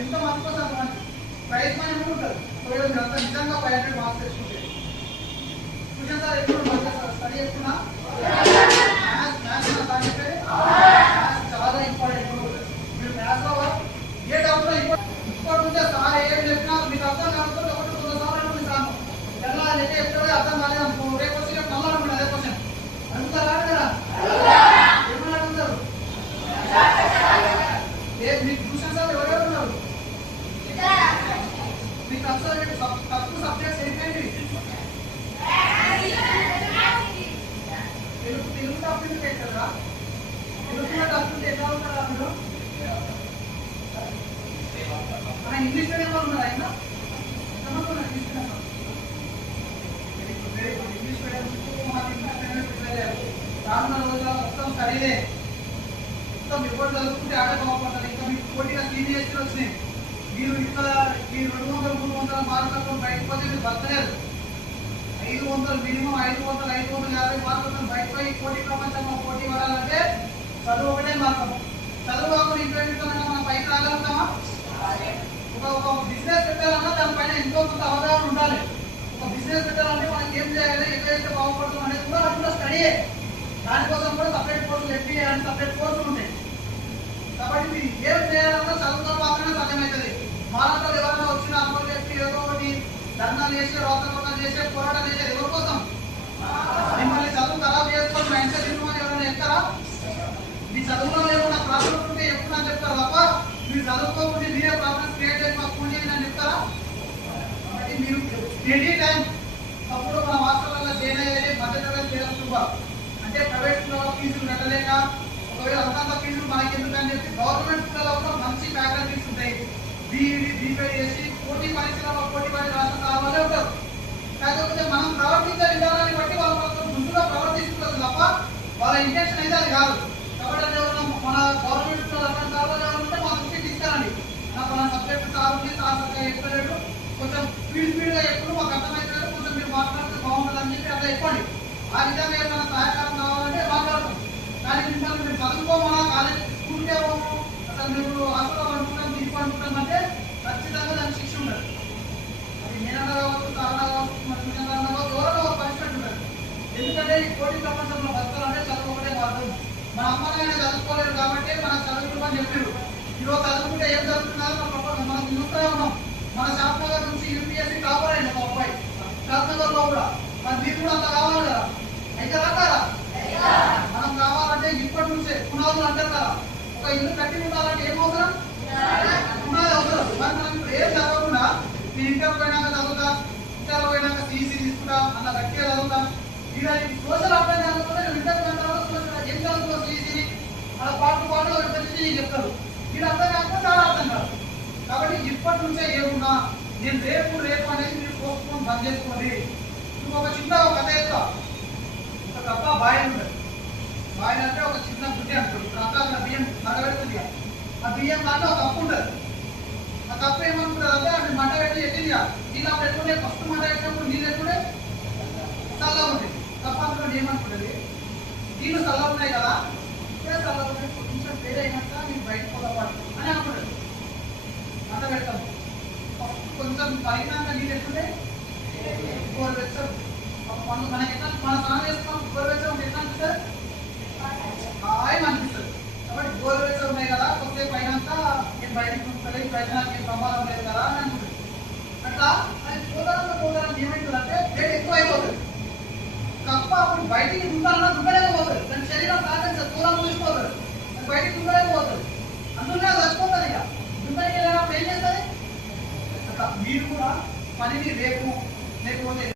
ఎంత తెచ్చుకుంటే మంది కోసం ప్రైజ్ మనీ కూడా ఉంటుంది. ఒకవేళ మీరు అంతా నిజంగా ఫైవ్ హండ్రెడ్ మార్క్స్ తెచ్చుకుంటే. సార్ ఎప్పుడు స్టడీ చేస్తున్నా మ్యాథ్స్ మ్యాథ్స్ నా సార్ చెప్పేది మ్యాథ్స్ చాలా ఇంపార్టెంట్ మీరు మ్యాథ్స్లో ఏ డౌట్ ఇప్పటి నుంచే సార్ ఏం చెప్పినా మీకు అర్థం కాకపోతే ఒకటి రెండు సార్లు అడుగుతుంది సార్ ఎలా లెక్క అర్థం కాలేదు అనుకో. రేపు వచ్చి రేపు మళ్ళీ అనుకోండి అదే క్వశ్చన్ అడుగుతారా కదా? ఏమని అడుగుతారు ఏ మీకు ట్యూషన్ సార్ ఎవరెవరు ఉన్నారు? మీకు తక్కువ సబ్జెక్ట్స్ ఏంటండి తెలుగు తెలుగు తెలుగులో ఎట్లా ఉంటారా మీరు? ఇంగ్లీష్ ఆయన రానున్న రోజుల్లో మొత్తం స్టడీలే మొత్తం ఎవరు చదువుకుంటే ఆడే బాగుపడతారు ఇంకా మీకు పోటీగా సీనియర్స్ వచ్చినాయి మీరు ఇంకా ఈ రెండు వందల మూడు వందల మార్కులతో బయటకు పోతే మీరు బతకలేరు ఐదు వందలు మినిమం ఐదు వందలు ఐదు వందల యాభై మార్కులతో బయటపోయి పోటీ ప్రపంచంలో పోటీ పడాలంటే చదువు ఒకటే మార్గం చదువు కాకుండా ఇంట్లో మనం పైకి రాగలుగుతామా ఒక ఒక బిజినెస్ పెట్టాలన్నా దానిపైన ఎంతో కొంత అవగాహన ఉండాలి. ఒక బిజినెస్ పెట్టాలంటే మనకి ఏం చేయాలి ఎట్లా బాగుంటుంది అది దానికోసం కూడా సపరేట్ కోర్సులు ఎఫ్బీ అని సపరేట్ కోర్సులు ఉంటాయి. కాబట్టి మీరు ఏం చేయాలన్నా చదువుతో మాత్రమే సాధ్యమవుతుంది. మాలంలో ఎవరైనా వచ్చిన అమలు చెప్పి ఏదో ఒకటి ధర్నాలు చేసే రోతలు చేసే పోరాటం చేసే ఎవరి కోసం? మిమ్మల్ని చదువు ఖరాబ్ చేసుకొని మా ఇంట్లో తిరుగుమని ఎవరైనా చెప్తారా? మీ చదువులో లేకుండా ప్రాబ్లమ్స్ ఉంటే ఎప్పుడన్నా చెప్తారు? తప్ప మీరు చదువుకోకుండా మీరే ప్రాబ్లమ్స్ క్రియేట్ చేసి మాకు ఫోన్ చేయండి అని చెప్తారా? కాబట్టి మీరు ఎనీ టైం అప్పుడు మన హాస్టల్లో జాయిన్ అయ్యేది చేయడం పేదల అంటే ప్రైవేట్ స్కూల్లో ఫీజులు కట్టలేక ఒకవేళ అంతంత ఫీజులు మనకి ఎందుకని చెప్పి గవర్నమెంట్ స్కూల్లో కూడా మంచి ఫ్యాకల్టీస్ ఉంటాయి. బీఈడి బీపీ చేసి పోటీ పరిశ్రమ పోటీ పని రాష్ట్ర వాళ్ళే ఉంటారు. కాకపోతే మనం ప్రవర్తించే విధానాన్ని బట్టి వాళ్ళు కొంచెం ముందుగా ప్రవర్తిస్తున్నారు తప్ప వాళ్ళ ఇంటెన్షన్ అయితే అది కాదు. కాబట్టి ఎవరైనా మన గవర్నమెంట్ స్కూల్ అటువంటి సార్లు ఉంటే మా దృష్టికి తీసుకురండి నాకు మన సబ్జెక్ట్ సార్ ఉంది సార్ చక్కగా చెప్పలేడు. కొంచెం స్పీడ్ స్పీడ్గా ఎప్పుడు మాకు అర్థమైతే కొంచెం మీరు మాట్లాడితే బాగుంటుందని చెప్పి అట్లా చెప్పండి. ఆ విధంగా ఏమైనా సహకారం కావాలంటే మాట్లాడతాం కానీ మిమ్మల్ని మీరు చదువుకోమన్నా కాలేజ్ స్కూల్కే పోము అసలు మీరు హాస్టల్లో అంటే ఖచ్చితంగా దానికి శిక్ష ఉండదు అది నేనన్నా కావచ్చు సారన్నా కావచ్చు మరి కావచ్చు ఎవరైనా ఒక పనిష్మెంట్ ఉండదు ఎందుకంటే ఈ పోటీ ప్రపంచంలో బతకాలంటే చదువు ఒకటే మార్గం మన అమ్మ చదువుకోలేరు కాబట్టి మన చదువుకోమని చెప్పారు. ఈరోజు చదువుకుంటే ఏం చదువుతున్నారు మనం చూస్తూనే ఉన్నాం. మన నుంచి యూపీఎస్సీ టాపర్ అయింది మా అబ్బాయి. శాస్త్రనగర్లో కూడా. మరి మీరు కూడా అంత కావాలి కదా అయితే రాకారా మనం కావాలంటే ఇప్పటి నుంచే పునాదులు అంటారు కదా ఒక ఇల్లు కట్టి ఉండాలంటే ఏం అవసరం? పునాది అవసరం. మరి మనం ఇప్పుడు ఏం చదవకుండా నేను ఇంటర్ పోయినాక చదువుతా ఇంటర్ పోయినాక సీసీ తీసుకుంటా అన్న గట్టిగా చదువుతా. ఇలా సోషల్ అప్లై చదువుకుంటే నేను ఇంటర్ పోయిన తర్వాత సోషల్ ఏం చదువుకో సిఈసీ అలా పాటు పాటు పెట్టి చెప్తారు ఇది అర్థం కాకుండా చాలా అర్థం కాదు. కాబట్టి ఇప్పటి నుంచే ఏమున్నా నేను రేపు రేపు అనేది మీరు పోస్ట్పోన్ బంద్ చేసుకోండి. నువ్వు ఒక చిన్న ఒక కథ చెప్తా. ఒక కప్ప బాయ్ ఉంటుంది బాయ్ అంటే ఒక చిన్న బుద్ధి అంటారు ఇప్పుడు అక్కడ బియ్యం బియ్యం దాంట్లో ఒక కప్పు ఉంటుంది. ఆ కప్పు ఏమనుకుంటుంది అంటే అది మంట పెట్టి ఎట్టింది కదా నీళ్ళు అప్పుడు ఎట్లుండే? ఫస్ట్ మంట పెట్టినప్పుడు నీళ్ళు ఎట్లుండే? చల్లగా ఉంటుంది కప్ప అనుకోండి ఏమనుకుంటుంది? నీళ్ళు చల్లగా ఉన్నాయి కదా. ఇదే చల్లగా ఉన్నాయి కొంచెం వేరే అయినాక నేను బయటకు పోదాం అని అనుకుంటుంది. మంట పెడతాము. ఫస్ట్ కొంచెం పైన నీళ్ళు ఎక్కువ గోరువెచ్చం మనం మనకి ఎట్లా? మన స్నానం చేస్తాం గోరువెచ్చం ఎట్లా అనిపిస్తుంది హాయిగా అనిపిస్తుంది కాబట్టి గోరువెచ్చం ఉన్నాయి కదా కొద్దిసేపు అయినాక నేను బయటకు చూస్తలేదు ప్రయత్నానికి ఏం ప్రమాదం లేదు కదా అని అనుకుంటుంది అట్లా అది పోదారంలో పోదారం ఏమైతుందంటే వేడి ఎక్కువ అయిపోతుంది కప్ప అప్పుడు బయటికి దుంకాలన్నా దుంకలేకపోతుంది దాని శరీరం కాదని దూరం మూసిపోతుంది బయటికి దుంకలేకపోతుంది అందులో అది ఇక. దుంకని ఏం చేస్తుంది? మీరు కూడా పనిని రేపు